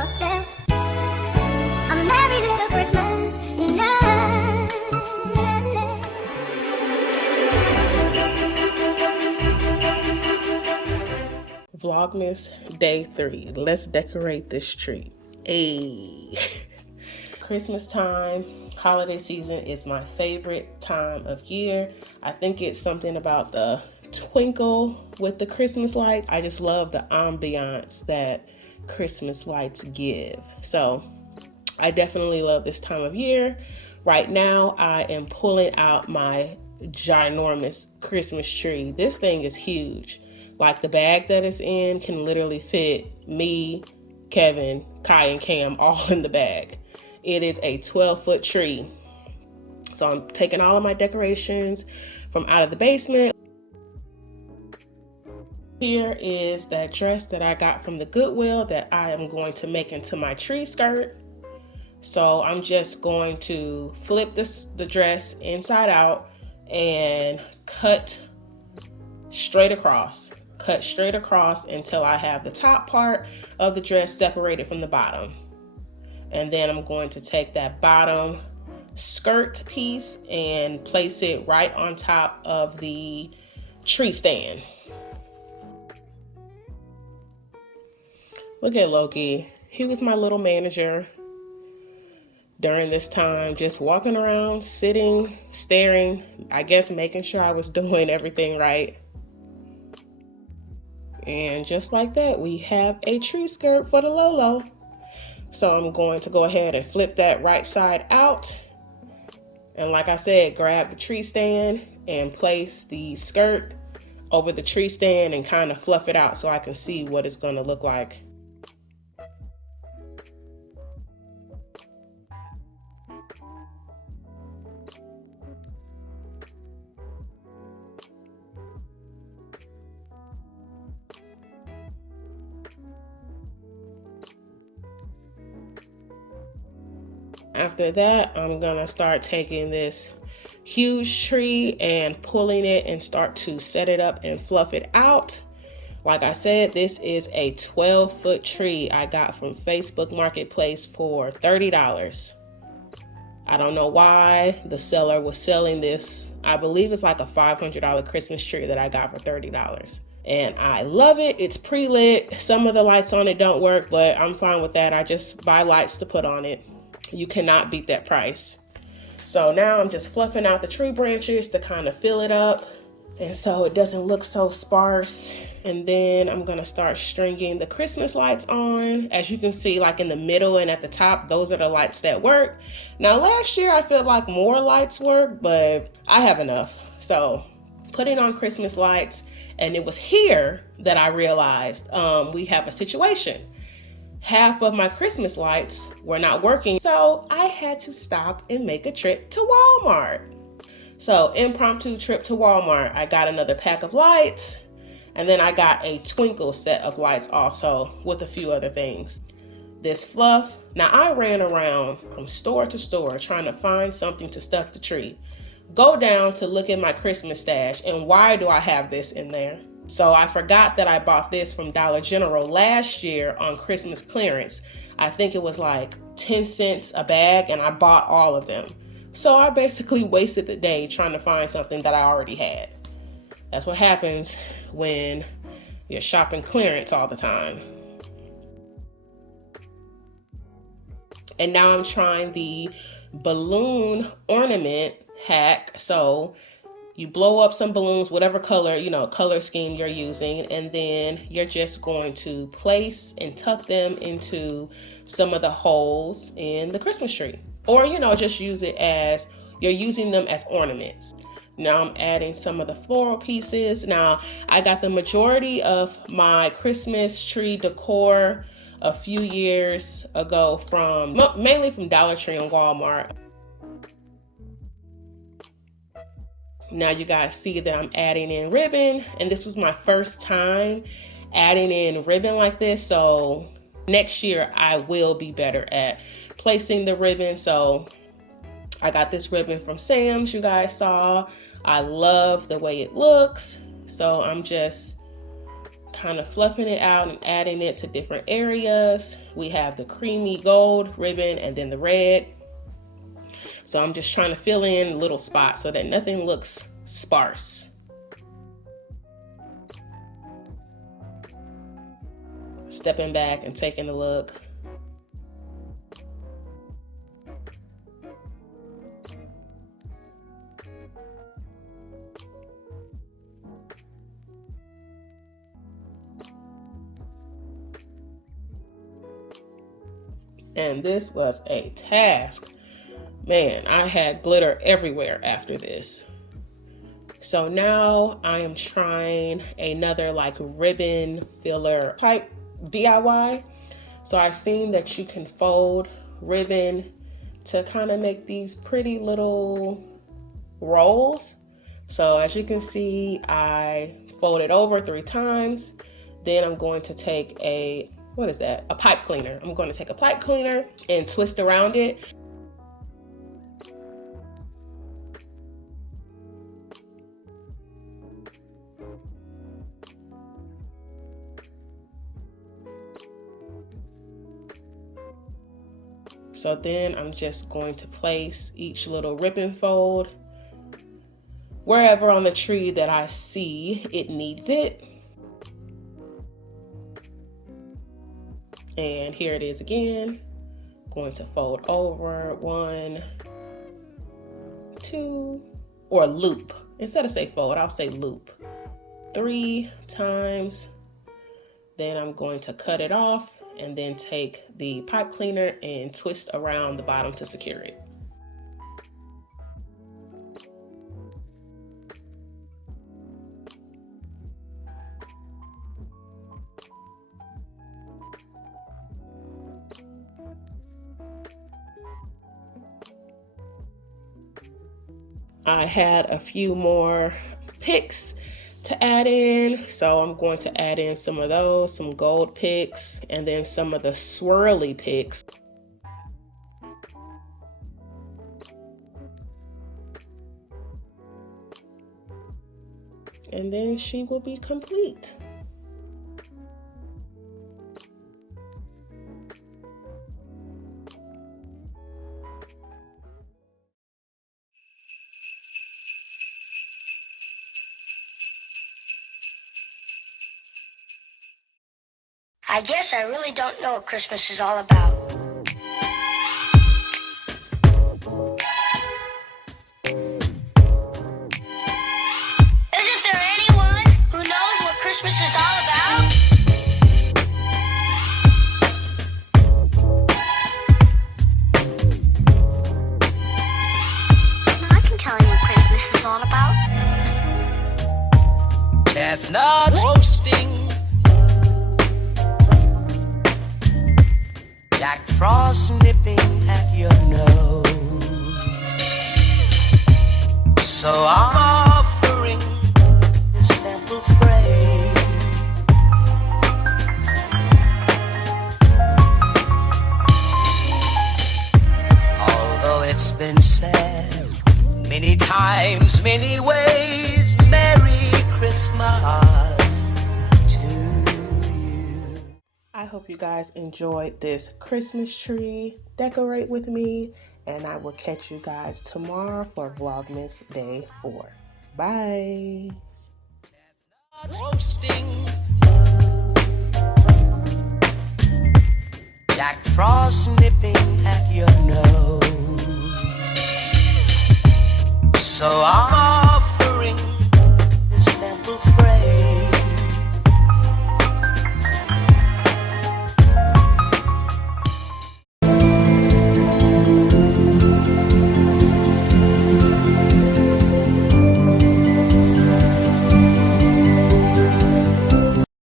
yourself. A merry little Christmas night. Vlogmas day 3. Let's decorate this tree. Hey. Christmas time, holiday season is my favorite time of year. I think it's something about the twinkle with the Christmas lights. I just love the ambiance that Christmas lights give. So I definitely love this time of year. Right now, I am pulling out my ginormous Christmas tree. This thing is huge. Like, the bag that it's in can literally fit me, Kevin, Kai, and Cam all in the bag. It is a 12-foot tree. So I'm taking all of my decorations from out of the basement. Here is that dress that I got from the Goodwill that I am going to make into my tree skirt. So I'm just going to flip the dress inside out and cut straight across. Cut straight across until I have the top part of the dress separated from the bottom. And then I'm going to take that bottom skirt piece and place it right on top of the tree stand. Look at Loki. He was my little manager during this time, just walking around, sitting, staring, I guess making sure I was doing everything right. And just like that, we have a tree skirt for the Lolo. So I'm going to go ahead and flip that right side out. And like I said, grab the tree stand and place the skirt over the tree stand and kind of fluff it out so I can see what it's going to look like. After that, I'm gonna start taking this huge tree and pulling it and start to set it up and fluff it out. Like I said, this is a 12-foot tree I got from Facebook Marketplace for $30. I don't know why the seller was selling this. I believe it's like a $500 Christmas tree that I got for $30. And I love it. It's pre-lit. Some of the lights on it don't work, but I'm fine with that. I just buy lights to put on it. You cannot beat that price. So now I'm just fluffing out the tree branches to kind of fill it up, and so it doesn't look so sparse. And then I'm gonna start stringing the Christmas lights on. As you can see, like in the middle and at the top, those are the lights that work. Now last year I feel like more lights work, but I have enough. So putting on Christmas lights, and it was here that I realized we have a situation. Half of my Christmas lights were not working, so I had to stop and make a trip to Walmart. So impromptu trip to Walmart. I got another pack of lights, and then I got a twinkle set of lights also with a few other things. This fluff. Now I ran around from store to store trying to find something to stuff the tree. Go down to look at my Christmas stash, and why do I have this in there? So I forgot that I bought this from Dollar General last year on Christmas clearance. I think it was like 10 cents a bag, and I bought all of them. So I basically wasted the day trying to find something that I already had. That's what happens when you're shopping clearance all the time. And now I'm trying the balloon ornament hack. So you blow up some balloons, whatever color, color scheme you're using, and then you're just going to place and tuck them into some of the holes in the Christmas tree. Or, just use it as, you're using them as ornaments. Now I'm adding some of the floral pieces. Now I got the majority of my Christmas tree decor a few years ago mainly from Dollar Tree and Walmart. Now you guys see that I'm adding in ribbon, and this was my first time adding in ribbon like this. So next year I will be better at placing the ribbon. So I got this ribbon from Sam's, you guys saw. I love the way it looks. So I'm just kind of fluffing it out and adding it to different areas. We have the creamy gold ribbon and then the red. So I'm just trying to fill in little spots so that nothing looks sparse. Stepping back and taking a look. And this was a task. Man, I had glitter everywhere after this. So now I am trying another like ribbon filler type DIY. So I've seen that you can fold ribbon to kind of make these pretty little rolls. So as you can see, I fold it over 3 times. Then I'm going to take a pipe cleaner. I'm going to take a pipe cleaner and twist around it. So then I'm just going to place each little ribbon fold wherever on the tree that I see it needs it. And here it is again. Going to fold over 1, 2, or loop. Instead of say fold, I'll say loop 3 times. Then I'm going to cut it off and then take the pipe cleaner and twist around the bottom to secure it. I had a few more picks to add in, so I'm going to add in some of those, some gold picks, and then some of the swirly picks. And then she will be complete. I guess I really don't know what Christmas is all about. Isn't there anyone who knows what Christmas is all about? I can tell you what Christmas is all about. Chestnuts roasting, Jack Frost nipping at your nose. So I'm offering this simple phrase. Although it's been said many times, many ways, Merry Christmas to you. I hope you guys enjoyed this Christmas tree. Decorate with me, and I will catch you guys tomorrow for Vlogmas Day 4. Bye. Roasting, Jack Frost nipping at your nose. So I'm